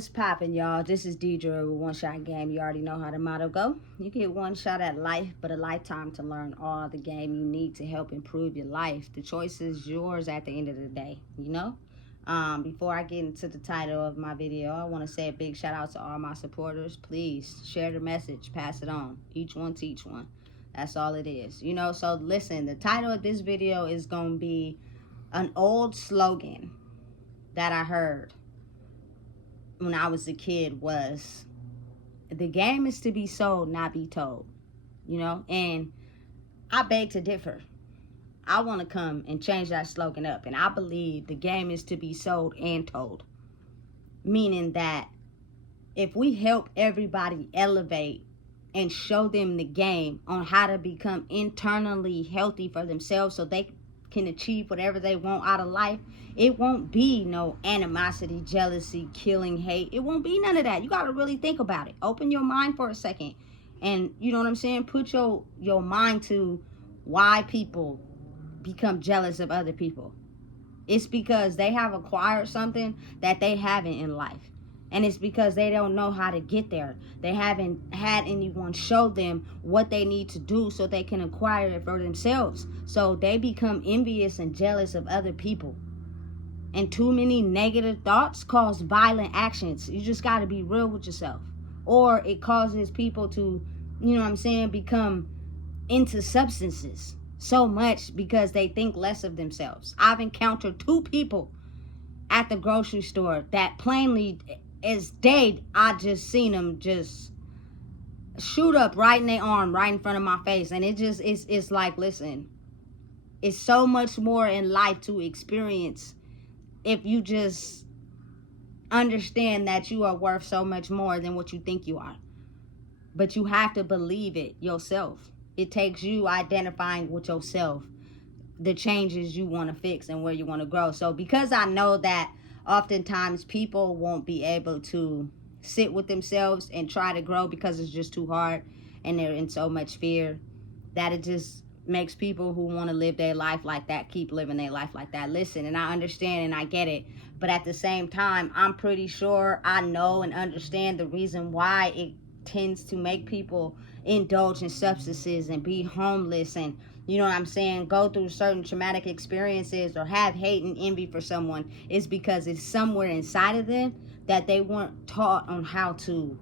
What's poppin', y'all? This is Deidre with One Shot Game. You already know how the motto go. You get one shot at life, but a lifetime to learn all the game you need to help improve your life. The choice is yours at the end of the day, you know? Before I get into the title of my video, I want to say a big shout out to all my supporters. Please share the message, pass it on. Each one teach one. That's all it is, you know? So listen, the title of this video is going to be an old slogan that I heard when I was a kid was, the game is to be sold, not be told, you know? And I beg to differ. I want to come and change that slogan up. And I believe the game is to be sold and told. Meaning that if we help everybody elevate and show them the game on how to become internally healthy for themselves so they can achieve whatever they want out of life, it won't be no animosity, jealousy, killing, hate. It won't be none of that. You got to really think about it. Open your mind for a second. And you know what I'm saying? Put your mind to why people become jealous of other people. It's because they have acquired something that they haven't in life. And it's because they don't know how to get there. They haven't had anyone show them what they need to do so they can acquire it for themselves. So they become envious and jealous of other people. And too many negative thoughts cause violent actions. You just got to be real with yourself. Or it causes people to, you know what I'm saying, become into substances so much because they think less of themselves. I've encountered two people at the grocery store that plainly as day, I just seen them just shoot up right in their arm, right in front of my face. And it's like, listen, it's so much more in life to experience if you just understand that you are worth so much more than what you think you are. But you have to believe it yourself. It takes you identifying with yourself the changes you want to fix and where you want to grow. So because I know that oftentimes people won't be able to sit with themselves and try to grow because it's just too hard and they're in so much fear, that it just makes people who want to live their life like that keep living their life like that. Listen, and I understand and I get it, but at the same time, I'm pretty sure I know and understand the reason why it tends to make people indulge in substances and be homeless and, you know what I'm saying, go through certain traumatic experiences or have hate and envy for someone, is because it's somewhere inside of them that they weren't taught on how to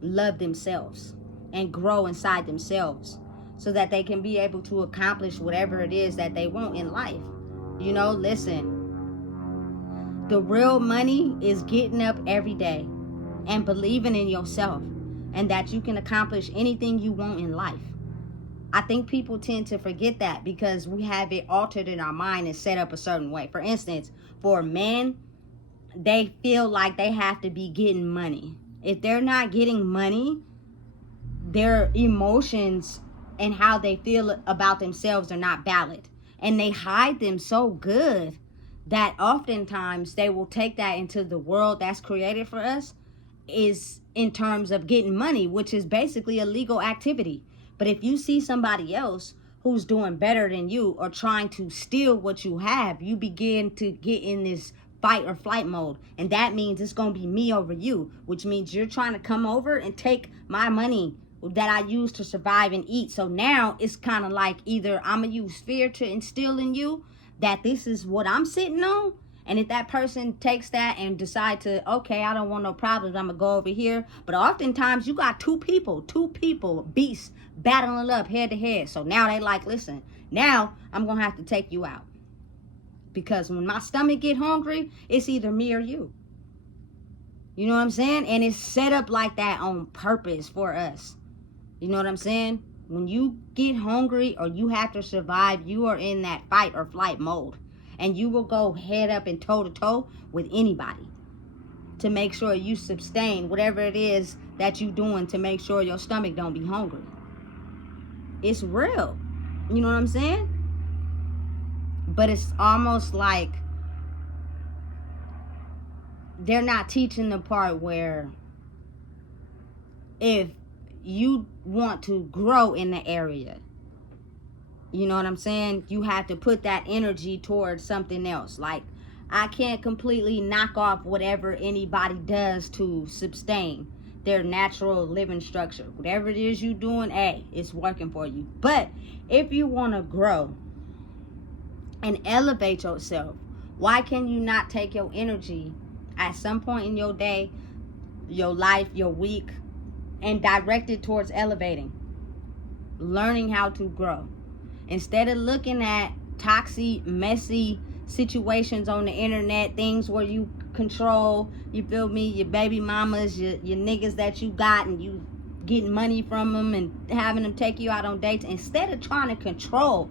love themselves and grow inside themselves so that they can be able to accomplish whatever it is that they want in life. You know, listen, the real money is getting up every day and believing in yourself and that you can accomplish anything you want in life. I think people tend to forget that because we have it altered in our mind and set up a certain way. For instance, for men, they feel like they have to be getting money. If they're not getting money, their emotions and how they feel about themselves are not valid. And they hide them so good that oftentimes they will take that into the world that's created for us is in terms of getting money, which is basically a legal activity. But if you see somebody else who's doing better than you or trying to steal what you have, you begin to get in this fight or flight mode. And that means it's going to be me over you, which means you're trying to come over and take my money that I use to survive and eat. So now it's kind of like either I'm going to use fear to instill in you that this is what I'm sitting on. And if that person takes that and decide to, okay, I don't want no problems, I'm going to go over here. But oftentimes you got two people, beasts, battling up head to head. So now they like, listen, now I'm going to have to take you out. Because when my stomach get hungry, it's either me or you. You know what I'm saying? And it's set up like that on purpose for us. You know what I'm saying? When you get hungry or you have to survive, you are in that fight or flight mode. And you will go head up and toe to toe with anybody to make sure you sustain whatever it is that you're doing to make sure your stomach don't be hungry. It's real. You know what I'm saying? But it's almost like they're not teaching the part where if you want to grow in the area, you know what I'm saying, you have to put that energy towards something else. Like, I can't completely knock off whatever anybody does to sustain their natural living structure. Whatever it is you're doing, hey, it's working for you. But if you want to grow and elevate yourself, why can you not take your energy at some point in your day, your life, your week, and direct it towards elevating, learning how to grow? Instead of looking at toxic, messy situations on the internet, things where you control, you feel me, your baby mamas, your niggas that you got, and you getting money from them and having them take you out on dates, instead of trying to control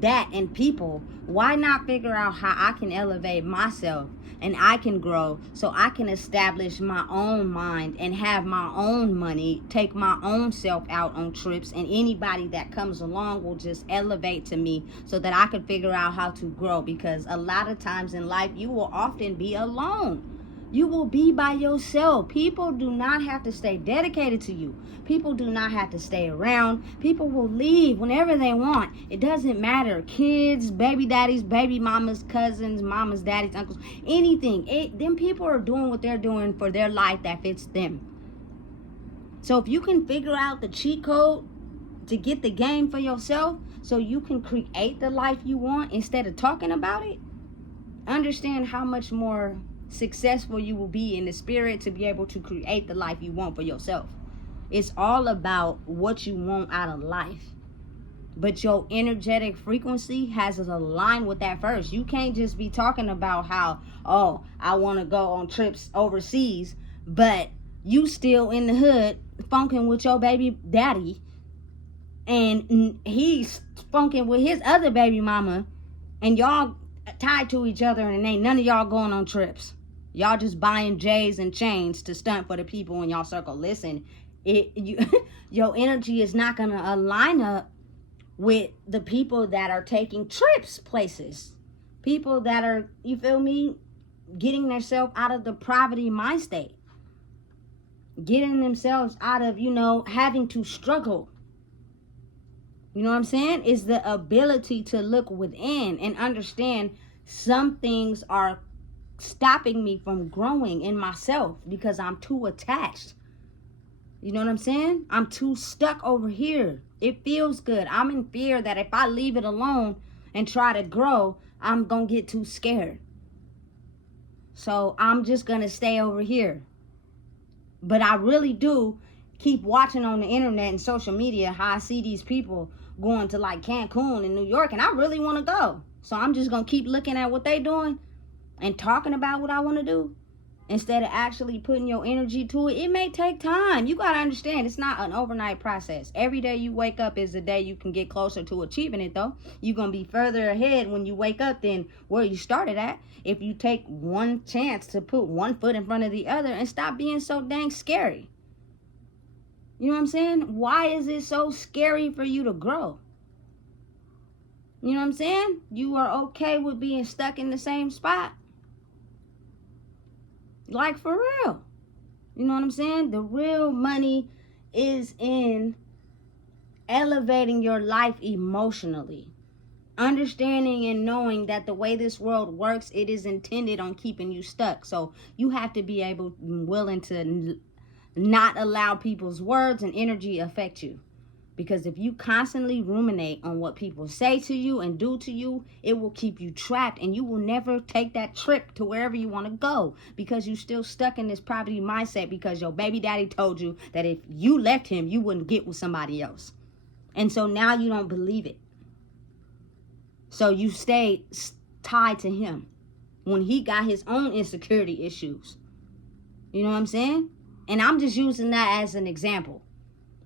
that in people, why not figure out how I can elevate myself and I can grow so I can establish my own mind and have my own money, take my own self out on trips, and anybody that comes along will just elevate to me so that I can figure out how to grow. Because a lot of times in life, you will often be alone. You will be by yourself. People do not have to stay dedicated to you. People do not have to stay around. People will leave whenever they want. It doesn't matter. Kids, baby daddies, baby mamas, cousins, mamas, daddies, uncles, anything. Them people are doing what they're doing for their life that fits them. So if you can figure out the cheat code to get the game for yourself so you can create the life you want instead of talking about it, understand how much more successful you will be in the spirit to be able to create the life you want for yourself. It's all about what you want out of life. But your energetic frequency has to align with that first. You can't just be talking about how, oh, I want to go on trips overseas, but you still in the hood funking with your baby daddy, and he's funking with his other baby mama, and y'all tied to each other, and ain't none of y'all going on trips. Y'all just buying J's and chains to stunt for the people in y'all circle. Listen, your energy is not going to align up with the people that are taking trips places. People that are, you feel me, getting themselves out of the poverty mind state. Getting themselves out of, having to struggle. You know what I'm saying? Is the ability to look within and understand some things are stopping me from growing in myself because I'm too attached. You know what I'm saying? I'm too stuck over here. It feels good. I'm in fear that if I leave it alone and try to grow, I'm going to get too scared. So I'm just going to stay over here. But I really do keep watching on the internet and social media how I see these people going to like Cancun and New York, and I really want to go. So I'm just going to keep looking at what they doing and talking about what I want to do instead of actually putting your energy to it. It may take time. You got to understand, it's not an overnight process. Every day you wake up is the day you can get closer to achieving it, though. You're going to be further ahead when you wake up than where you started at if you take one chance to put one foot in front of the other and stop being so dang scary. You know what I'm saying? Why is it so scary for you to grow? You know what I'm saying? You are okay with being stuck in the same spot. Like, for real. You know what I'm saying? The real money is in elevating your life emotionally. Understanding and knowing that the way this world works, it is intended on keeping you stuck. So you have to be willing to not allow people's words and energy affect you. Because if you constantly ruminate on what people say to you and do to you, it will keep you trapped, and you will never take that trip to wherever you want to go because you're still stuck in this poverty mindset because your baby daddy told you that if you left him, you wouldn't get with somebody else. And so now you don't believe it. So you stay tied to him when he got his own insecurity issues. You know what I'm saying? And I'm just using that as an example.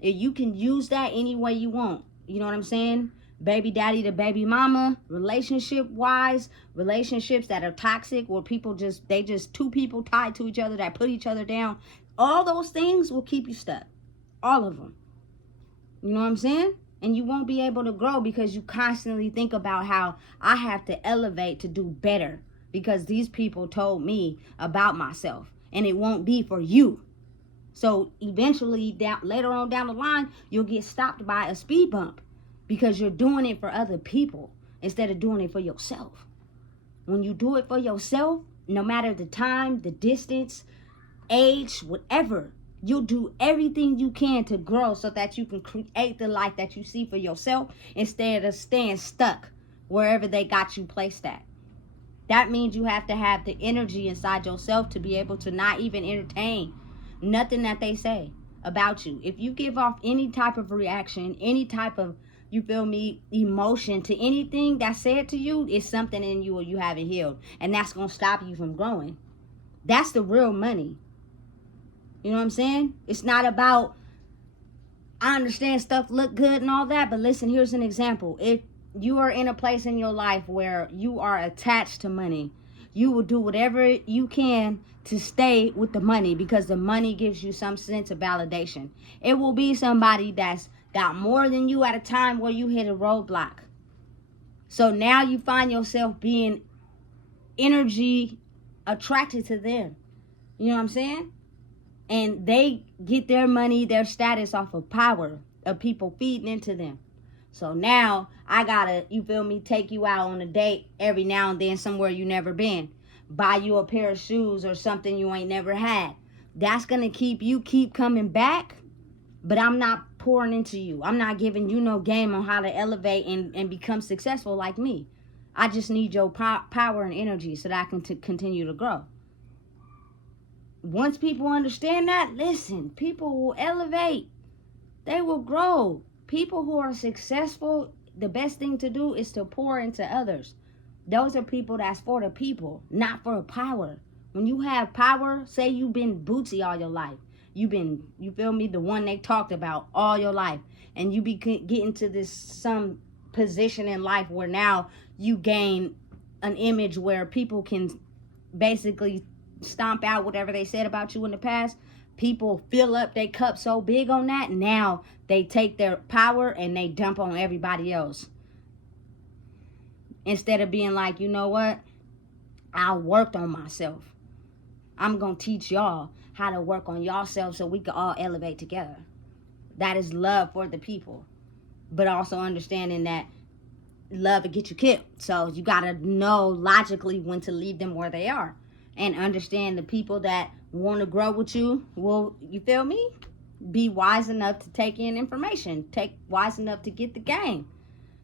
You can use that any way you want. You know what I'm saying? Baby daddy to baby mama, relationship wise, relationships that are toxic where they just two people tied to each other that put each other down. All those things will keep you stuck. All of them. You know what I'm saying? And you won't be able to grow because you constantly think about how I have to elevate to do better because these people told me about myself, and it won't be for you. So eventually, later on down the line, you'll get stopped by a speed bump because you're doing it for other people instead of doing it for yourself. When you do it for yourself, no matter the time, the distance, age, whatever, you'll do everything you can to grow so that you can create the life that you see for yourself instead of staying stuck wherever they got you placed at. That means you have to have the energy inside yourself to be able to not even entertain nothing that they say about you. If you give off any type of reaction, any type of, you feel me, emotion to anything that's said to you, it's something in you or you haven't healed. And that's going to stop you from growing. That's the real money. You know what I'm saying? It's not about, I understand stuff look good and all that, but listen, here's an example. If you are in a place in your life where you are attached to money, you will do whatever you can to stay with the money because the money gives you some sense of validation. It will be somebody that's got more than you at a time where you hit a roadblock. So now you find yourself being energy attracted to them. You know what I'm saying? And they get their money, their status off of power, of people feeding into them. So now I gotta, you feel me, take you out on a date every now and then somewhere you never been. Buy you a pair of shoes or something you ain't never had. That's gonna keep coming back, but I'm not pouring into you. I'm not giving you no game on how to elevate and become successful like me. I just need your power and energy so that I can continue to grow. Once people understand that, listen, people will elevate. They will grow. People who are successful, the best thing to do is to pour into others. Those are people that's for the people, not for power. When you have power, say you've been Bootsy all your life. You've been, you feel me, the one they talked about all your life. And you be getting to this some position in life where now you gain an image where people can basically stomp out whatever they said about you in the past. People fill up their cup so big on that. Now they take their power and they dump on everybody else. Instead of being like, you know what? I worked on myself. I'm going to teach y'all how to work on yourself so we can all elevate together. That is love for the people. But also understanding that love will get you killed. So you got to know logically when to leave them where they are. And understand the people that want to grow with you will, you feel me? Be wise enough to take in information. Wise enough to get the game.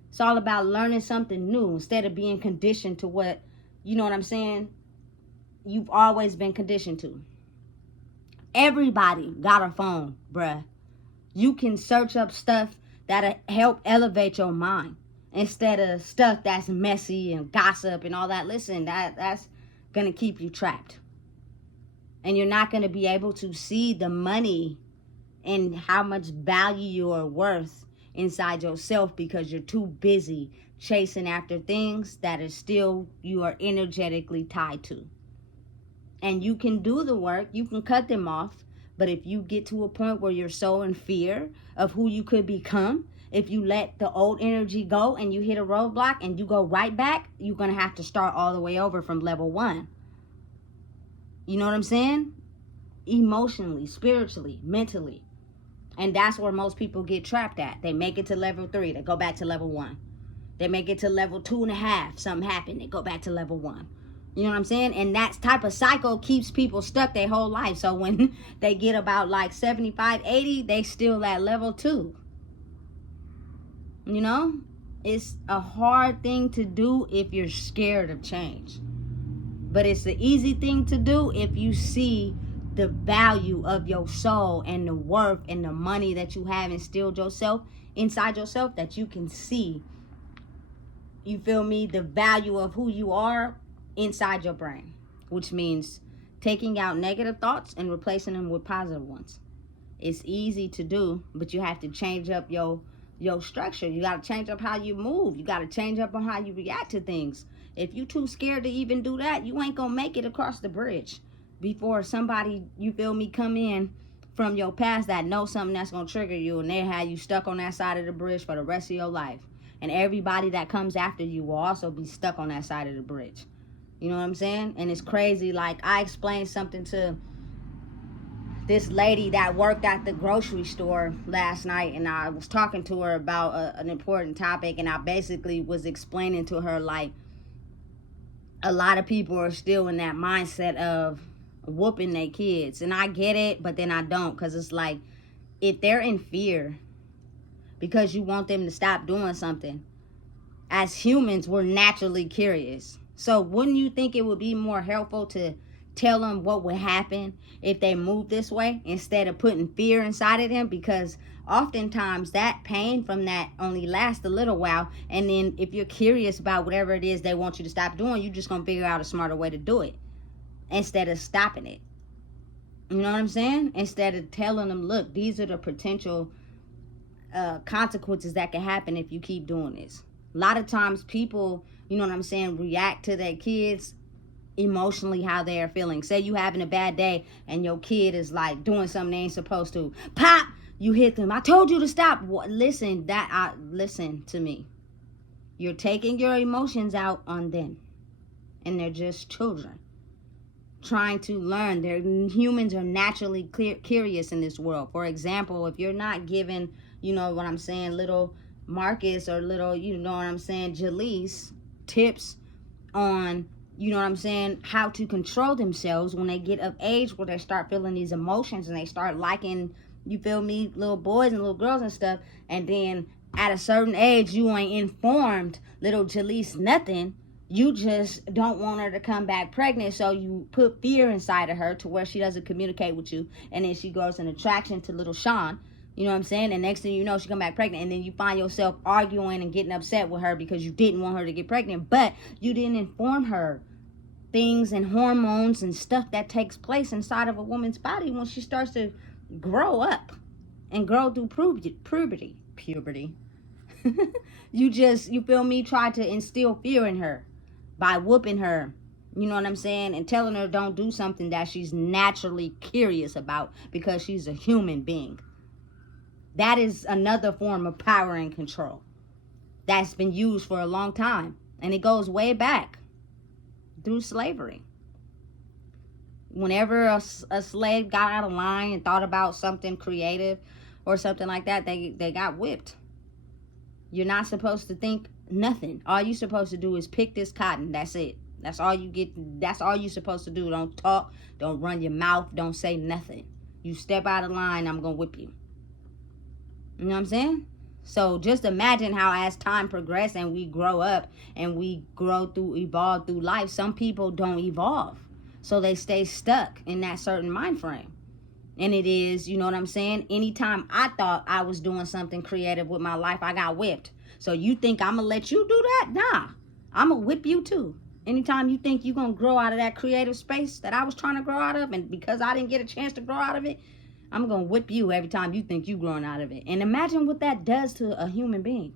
It's all about learning something new instead of being conditioned to what, you know what I'm saying, you've always been conditioned to. Everybody got a phone, bruh. You can search up stuff that'll help elevate your mind instead of stuff that's messy and gossip and all that. Listen, that's going to keep you trapped. And you're not going to be able to see the money and how much value you are worth inside yourself because you're too busy chasing after things that are still you are energetically tied to. And you can do the work, you can cut them off, but if you get to a point where you're so in fear of who you could become, if you let the old energy go and you hit a roadblock and you go right back, you're going to have to start all the way over from level 1. You know what I'm saying? Emotionally, spiritually, mentally. And that's where most people get trapped at. They make it to level 3, they go back to level 1. They make it to level 2.5, something happened, they go back to level 1. You know what I'm saying? And that type of cycle keeps people stuck their whole life. So when they get about like 75, 80, they still at level 2. You know? It's a hard thing to do if you're scared of change. But it's the easy thing to do if you see the value of your soul and the worth and the money that you have instilled yourself inside yourself, that you can see, you feel me, the value of who you are inside your brain, which means taking out negative thoughts and replacing them with positive ones. It's easy to do, but you have to change up your structure. You got to change up how you move. You got to change up on how you react to things. If you too scared to even do that, you ain't gonna make it across the bridge before somebody, you feel me, come in from your past that knows something that's gonna trigger you, and they have you stuck on that side of the bridge for the rest of your life. And everybody that comes after you will also be stuck on that side of the bridge. You know what I'm saying? And it's crazy. Like, I explained something to this lady that worked at the grocery store last night, and I was talking to her about an important topic, and I basically was explaining to her, like, a lot of people are still in that mindset of whooping their kids. And I get it, but then I don't, because it's like, if they're in fear because you want them to stop doing something, as humans, we're naturally curious. So wouldn't you think it would be more helpful to tell them what would happen if they move this way instead of putting fear inside of them? Because oftentimes that pain from that only lasts a little while, and then if you're curious about whatever it is they want you to stop doing, you're just gonna figure out a smarter way to do it instead of stopping it. You know what I'm saying? Instead of telling them, look, these are the potential consequences that can happen if you keep doing this. A lot of times people, you know what I'm saying, react to their kids emotionally how they are feeling. Say you having a bad day and your kid is like doing something they ain't supposed to. Pop! You hit them. I told you to stop. Listen to me. You're taking your emotions out on them. And they're just children trying to learn. Humans are naturally curious in this world. For example, if you're not giving, you know what I'm saying, little Marcus or little, you know what I'm saying, Jaleese tips on, you know what I'm saying, how to control themselves when they get of age, where they start feeling these emotions and they start liking, you feel me, little boys and little girls and stuff, and then at a certain age you ain't informed little Jaleese nothing. You just don't want her to come back pregnant, so you put fear inside of her to where she doesn't communicate with you, and then she grows an attraction to little Sean. You know what I'm saying? And next thing you know, she come back pregnant, and then you find yourself arguing and getting upset with her because you didn't want her to get pregnant, but you didn't inform her things and hormones and stuff that takes place inside of a woman's body when she starts to grow up and grow through puberty. You feel me, try to instill fear in her by whooping her, you know what I'm saying, and telling her don't do something that she's naturally curious about because she's a human being. That is another form of power and control that's been used for a long time, and it goes way back through slavery. Whenever a slave got out of line and thought about something creative or something like that, they got whipped. You're not supposed to think nothing. All you're supposed to do is pick this cotton. That's it. That's all you get. That's all you're supposed to do. Don't talk. Don't run your mouth. Don't say nothing. You step out of line, I'm going to whip you. You know what I'm saying? So just imagine how as time progresses and we grow up and we evolve through life, some people don't evolve. So they stay stuck in that certain mind frame. And it is, you know what I'm saying? Anytime I thought I was doing something creative with my life, I got whipped. So you think I'm going to let you do that? Nah, I'm going to whip you too. Anytime you think you're going to grow out of that creative space that I was trying to grow out of, and because I didn't get a chance to grow out of it, I'm going to whip you every time you think you're growing out of it. And imagine what that does to a human being.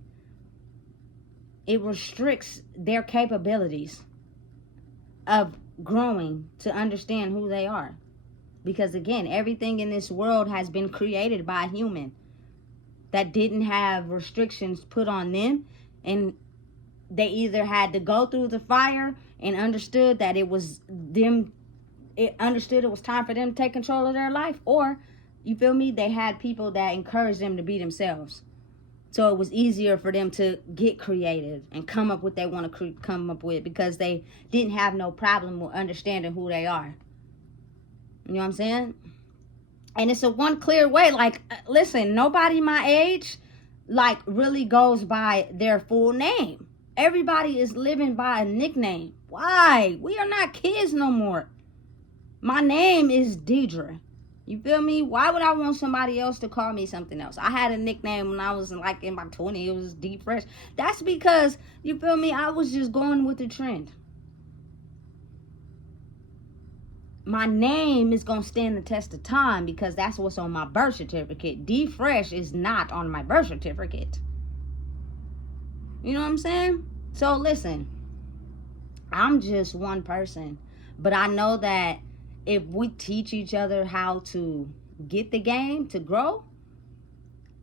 It restricts their capabilities of growing to understand who they are. Because again, everything in this world has been created by a human that didn't have restrictions put on them. And they either had to go through the fire and understood that it was them, it was time for them to take control of their life, or, you feel me, they had people that encouraged them to be themselves. So it was easier for them to get creative and come up with what they want to come up with, because they didn't have no problem with understanding who they are. You know what I'm saying? And it's a one clear way. Like, listen, nobody my age, like, really goes by their full name. Everybody is living by a nickname. Why? We are not kids no more. My name is Deidre. You feel me? Why would I want somebody else to call me something else? I had a nickname when I was like in my 20s. It was Deep Fresh. That's because, you feel me, I was just going with the trend. My name is going to stand the test of time because that's what's on my birth certificate. D Fresh is not on my birth certificate. You know what I'm saying? So listen, I'm just one person. But I know that if we teach each other how to get the game to grow,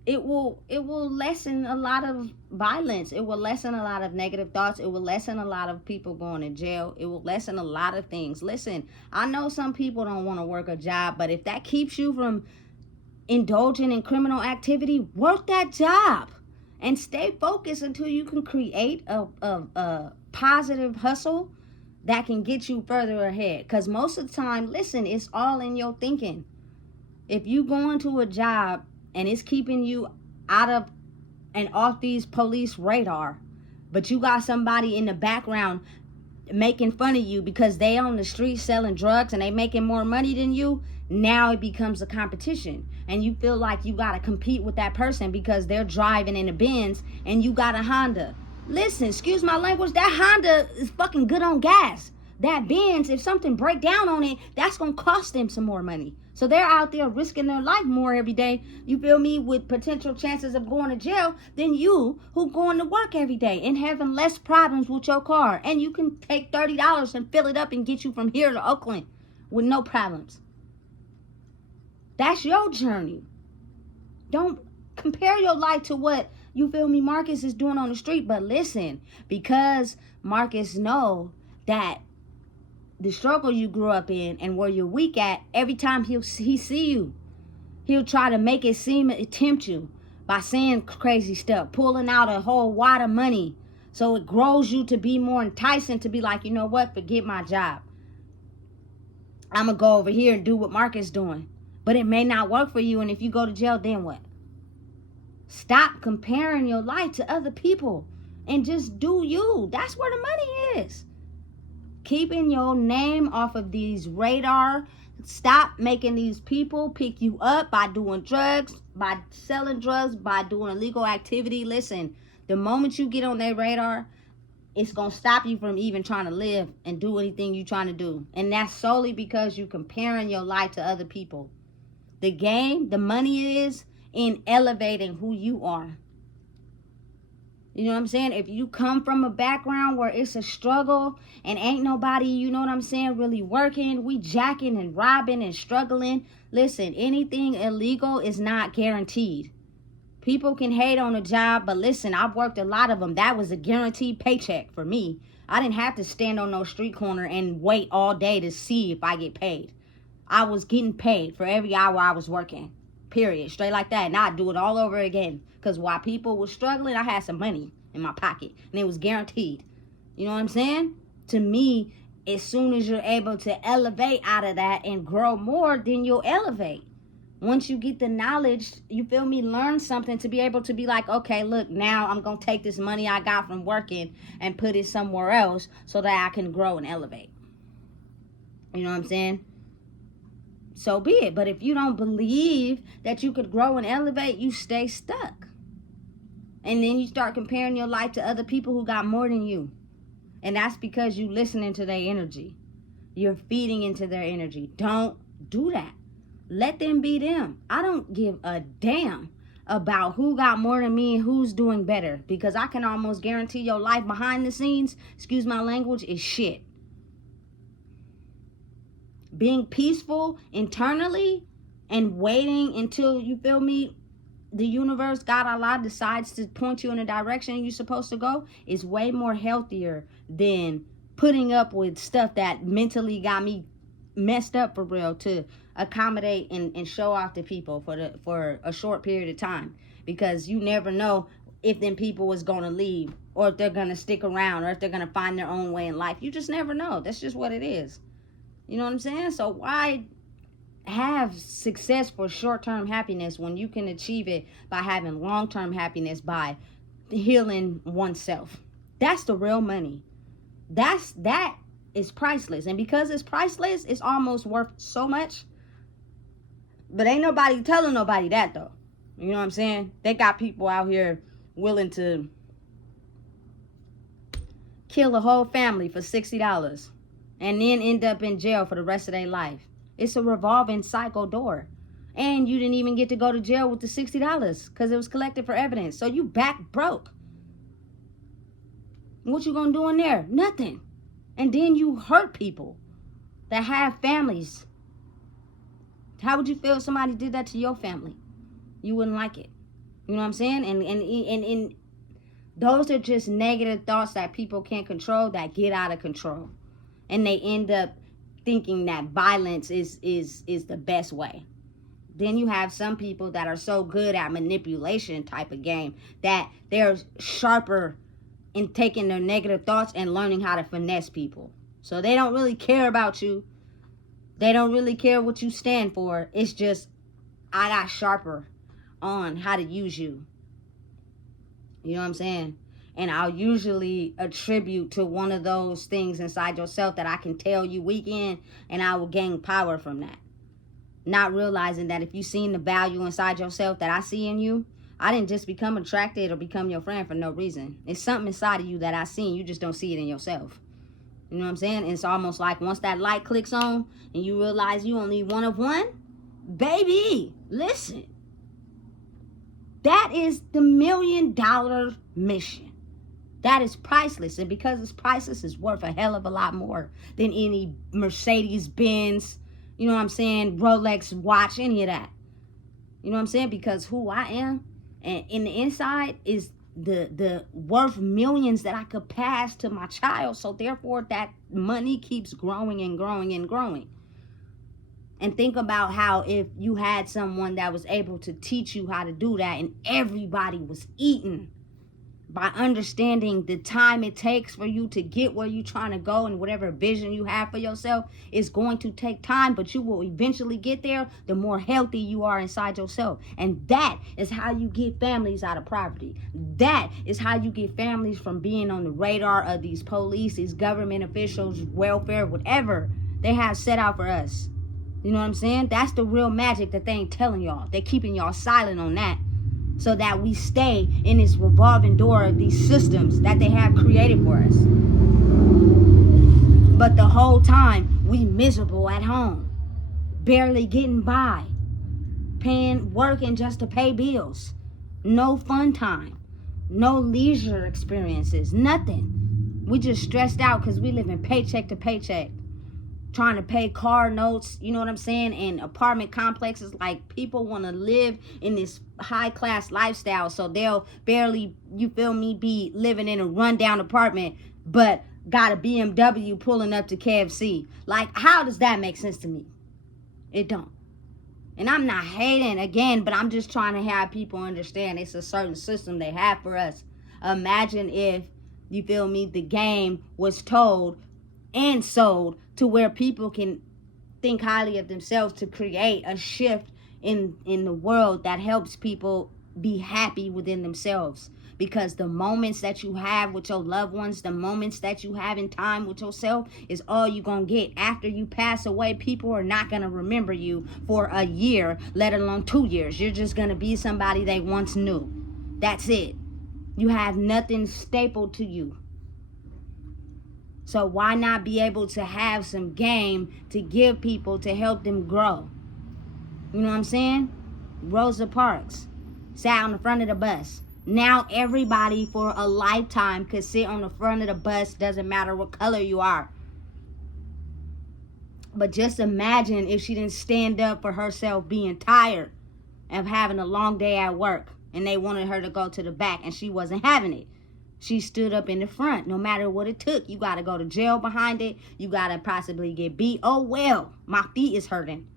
it will lessen a lot of violence. It will lessen a lot of negative thoughts. It will lessen a lot of people going to jail. It will lessen a lot of things. Listen, I know some people don't want to work a job, but if that keeps you from indulging in criminal activity, work that job and stay focused until you can create a positive hustle that can get you further ahead. Because most of the time, listen, it's all in your thinking. If you go into a job and it's keeping you out of and off these police radar, but you got somebody in the background making fun of you because they on the street selling drugs and they making more money than you, now it becomes a competition. And you feel like you got to compete with that person because they're driving in a Benz and you got a Honda. Listen, excuse my language, that Honda is fucking good on gas. That Benz, if something break down on it, that's going to cost them some more money. So they're out there risking their life more every day, you feel me, with potential chances of going to jail than you who going to work every day and having less problems with your car. And you can take $30 and fill it up and get you from here to Oakland with no problems. That's your journey. Don't compare your life to what, you feel me, Marcus is doing on the street. But listen, because Marcus know that the struggle you grew up in and where you're weak at, every time he see you, he'll try to make it seem, tempt you by saying crazy stuff, pulling out a whole wad of money. So it grows you to be more enticing to be like, you know what, forget my job. I'm going to go over here and do what Marcus doing. But it may not work for you. And if you go to jail, then what? Stop comparing your life to other people and just do you. That's where the money is. Keeping your name off of these radar. Stop making these people pick you up by doing drugs, by selling drugs, by doing illegal activity. Listen, the moment you get on their radar, it's going to stop you from even trying to live and do anything you're trying to do. And that's solely because you're comparing your life to other people. The game, the money is in elevating who you are. You know what I'm saying? If you come from a background where it's a struggle and ain't nobody, you know what I'm saying, really working, we jacking and robbing and struggling. Listen, anything illegal is not guaranteed. People can hate on a job, but listen, I've worked a lot of them. That was a guaranteed paycheck for me. I didn't have to stand on no street corner and wait all day to see if I get paid. I was getting paid for every hour I was working. Period. Straight like that. And I'd do it all over again. Because while people were struggling, I had some money in my pocket. And it was guaranteed. You know what I'm saying? To me, as soon as you're able to elevate out of that and grow more, then you'll elevate. Once you get the knowledge, you feel me, learn something to be able to be like, okay, look, now I'm going to take this money I got from working and put it somewhere else so that I can grow and elevate. You know what I'm saying? So be it. But if you don't believe that you could grow and elevate, you stay stuck. And then you start comparing your life to other people who got more than you. And that's because you listening to their energy. You're feeding into their energy. Don't do that. Let them be them. I don't give a damn about who got more than me and who's doing better. Because I can almost guarantee your life behind the scenes, excuse my language, is shit. Being peaceful internally and waiting until, you feel me, the universe, God, Allah, decides to point you in a direction you're supposed to go is way more healthier than putting up with stuff that mentally got me messed up for real to accommodate and show off to people for a short period of time. Because you never know if them people is going to leave or if they're going to stick around or if they're going to find their own way in life. You just never know. That's just what it is. You know what I'm saying? So why have success for short-term happiness when you can achieve it by having long-term happiness by healing oneself? That's the real money. That is priceless. And because it's priceless, it's almost worth so much. But ain't nobody telling nobody that, though. You know what I'm saying? They got people out here willing to kill a whole family for $60 and then end up in jail for the rest of their life. It's a revolving cycle door. And you didn't even get to go to jail with the $60 because it was collected for evidence. So you back broke. What you gonna do in there? Nothing. And then you hurt people that have families. How would you feel if somebody did that to your family? You wouldn't like it. You know what I'm saying? And those are just negative thoughts that people can't control that get out of control. And they end up thinking that violence is the best way. Then you have some people that are so good at manipulation type of game that they're sharper in taking their negative thoughts and learning how to finesse people. So they don't really care about you. They don't really care what you stand for. It's just, I got sharper on how to use you. You know what I'm saying? And I'll usually attribute to one of those things inside yourself that I can tell you week in, and I will gain power from that. Not realizing that if you seen the value inside yourself that I see in you, I didn't just become attracted or become your friend for no reason. It's something inside of you that I seen. You just don't see it in yourself. You know what I'm saying? And it's almost like once that light clicks on and you realize you only one of one, baby, listen. That is the $1 million mission. That is priceless. And because it's priceless, it's worth a hell of a lot more than any Mercedes Benz, you know what I'm saying, Rolex watch, any of that. You know what I'm saying? Because who I am and in the inside is the worth millions that I could pass to my child. So therefore that money keeps growing and growing and growing. And think about how if you had someone that was able to teach you how to do that and everybody was eating by understanding the time it takes for you to get where you're trying to go, and whatever vision you have for yourself is going to take time, but you will eventually get there the more healthy you are inside yourself. And that is how you get families out of poverty. That is how you get families from being on the radar of these police, these government officials, welfare, whatever they have set out for us. You know what I'm saying? That's the real magic that they ain't telling y'all. They're keeping y'all silent on that, so that we stay in this revolving door of these systems that they have created for us. But the whole time, we miserable at home, barely getting by, working just to pay bills. No fun time, no leisure experiences, nothing. We just stressed out because we live in paycheck to paycheck, trying to pay car notes, you know what I'm saying, and apartment complexes. Like, people want to live in this high class lifestyle, so they'll barely, you feel me, be living in a rundown apartment, but got a BMW pulling up to KFC. Like, how does that make sense to me? It don't. And I'm not hating again, but I'm just trying to have people understand it's a certain system they have for us. Imagine if, you feel me, the game was told and sold to where people can think highly of themselves to create a shift in the world that helps people be happy within themselves. Because the moments that you have with your loved ones, the moments that you have in time with yourself is all you're going to get. After you pass away, people are not going to remember you for a year, let alone 2 years. You're just going to be somebody they once knew. That's it. You have nothing stapled to you. So why not be able to have some game to give people to help them grow? You know what I'm saying? Rosa Parks sat on the front of the bus. Now everybody for a lifetime could sit on the front of the bus, doesn't matter what color you are. But just imagine if she didn't stand up for herself being tired of having a long day at work and they wanted her to go to the back and she wasn't having it. She stood up in the front, no matter what it took. You got to go to jail behind it. You got to possibly get beat. Oh, well, my feet is hurting.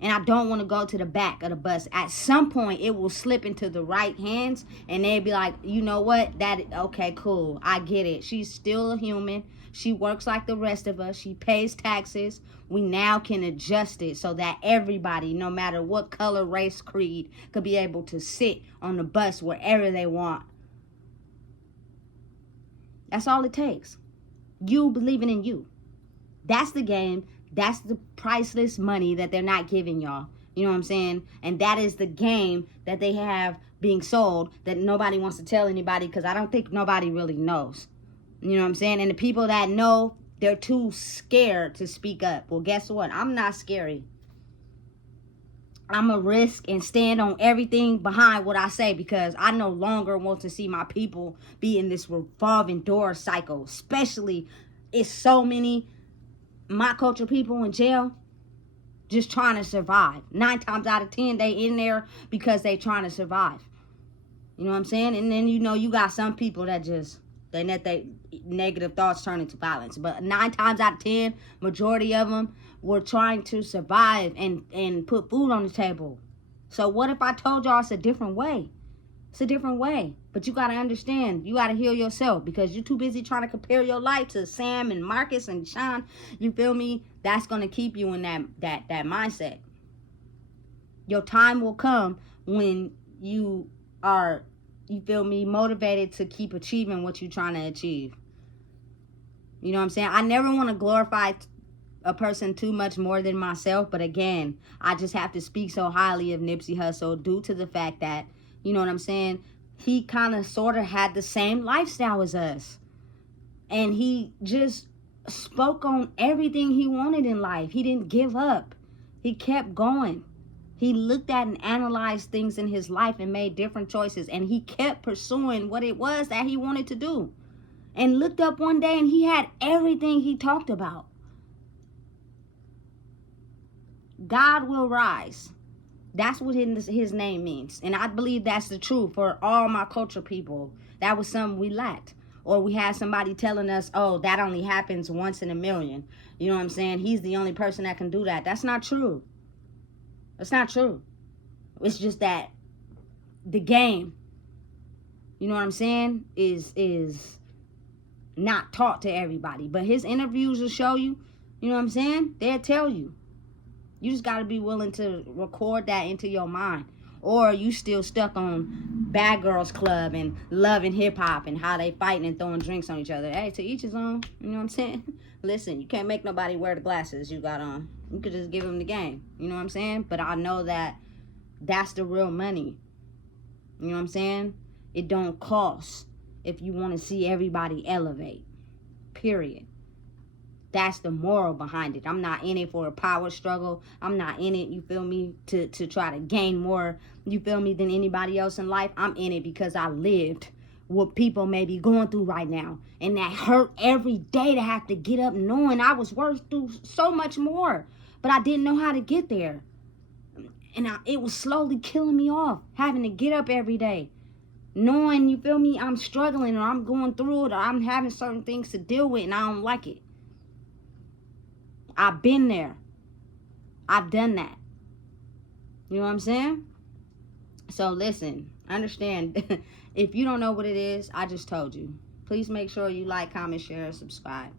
And I don't want to go to the back of the bus. At some point, it will slip into the right hands. And they'll be like, you know what? Okay, cool. I get it. She's still a human. She works like the rest of us. She pays taxes. We now can adjust it so that everybody, no matter what color, race, creed, could be able to sit on the bus wherever they want. That's all it takes. You believing in you. That's the game. That's the priceless money that they're not giving y'all. You know what I'm saying? And that is the game that they have being sold that nobody wants to tell anybody, because I don't think nobody really knows. You know what I'm saying? And the people that know, they're too scared to speak up. Well, guess what? I'm not scary. I'm a risk and stand on everything behind what I say, because I no longer want to see my people be in this revolving door cycle. Especially, it's so many my culture people in jail just trying to survive. 9 times out of 10, they in there because they trying to survive. You know what I'm saying? And then, you know, you got some people that just, they let their negative thoughts turn into violence. But 9 times out of 10, majority of them were trying to survive and put food on the table. So what if I told y'all it's a different way? It's a different way. But you got to understand, you got to heal yourself, because you're too busy trying to compare your life to Sam and Marcus and Sean. You feel me? That's going to keep you in that mindset. Your time will come when you are, you feel me, motivated to keep achieving what you're trying to achieve. You know what I'm saying? I never want to glorify a person too much more than myself. But again, I just have to speak so highly of Nipsey Hussle due to the fact that, you know what I'm saying, he kind of sort of had the same lifestyle as us. And he just spoke on everything he wanted in life. He didn't give up. He kept going. He looked at and analyzed things in his life and made different choices. And he kept pursuing what it was that he wanted to do. And looked up one day and he had everything he talked about. God will rise. That's what his name means. And I believe that's the truth for all my culture people. That was something we lacked. Or we had somebody telling us, oh, that only happens once in a million. You know what I'm saying? He's the only person that can do that. That's not true. That's not true. It's just that the game, you know what I'm saying, is not taught to everybody. But his interviews will show you, you know what I'm saying? They'll tell you. You just got to be willing to record that into your mind. Or you still stuck on Bad Girls Club and Love and Hip Hop and how they fighting and throwing drinks on each other. Hey, to each his own. You know what I'm saying? Listen, you can't make nobody wear the glasses you got on. You could just give them the game. You know what I'm saying? But I know that that's the real money. You know what I'm saying? It don't cost if you want to see everybody elevate. Period. That's the moral behind it. I'm not in it for a power struggle. I'm not in it, you feel me, to try to gain more, you feel me, than anybody else in life. I'm in it because I lived what people may be going through right now. And that hurt every day to have to get up knowing I was worth through so much more. But I didn't know how to get there. And it was slowly killing me off, having to get up every day. Knowing, you feel me, I'm struggling or I'm going through it or I'm having certain things to deal with and I don't like it. I've been there. I've done that. You know what I'm saying? So listen, understand, if you don't know what it is, I just told you. Please make sure you like, comment, share, and subscribe.